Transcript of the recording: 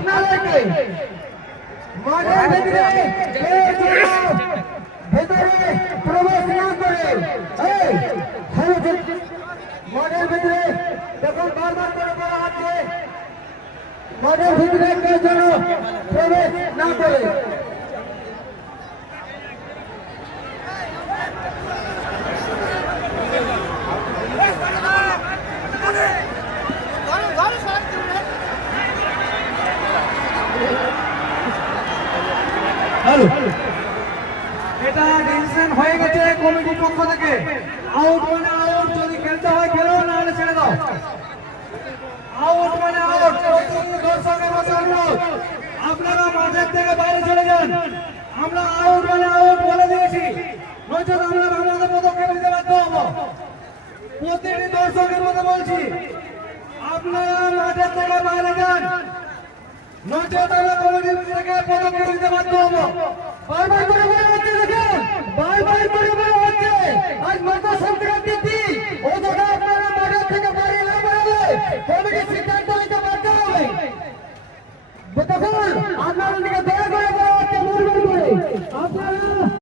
আপনাদেরকে মাঠের ভিতরে ভেতরে প্রবেশ না করে মাঠের ভিতরে দেখুন বারবার করে বলা হচ্ছে মাঠের ভিতরে কেউ যেন প্রবেশ না করে। এটা ডিসিশন হয়ে গেছে কমিটির পক্ষ থেকে, আউট মানে আউট, যদি খেলতে হয় খেলো, না হলে ছেড়ে দাও। আউট মানে আউট। দর্শকের মধ্যে অনুরোধ, আপনারা মাঠের থেকে বাইরে চলে যান। আমরা আউট মানে আউট বলে দিয়েছি, নয়তো আমরা আমাদের পদক্ষেপ নিতে বাধ্য হবো। প্রতিটি দর্শকের মধ্যে বলছি, আপনারা মাঠের থেকে বাইরে যান, নয়তো আমরা কমিটির থেকে পদক্ষেপ নিতে বাধ্য হবো। বারবার করে বলে হচ্ছে, দেখেন বারবার করে বলে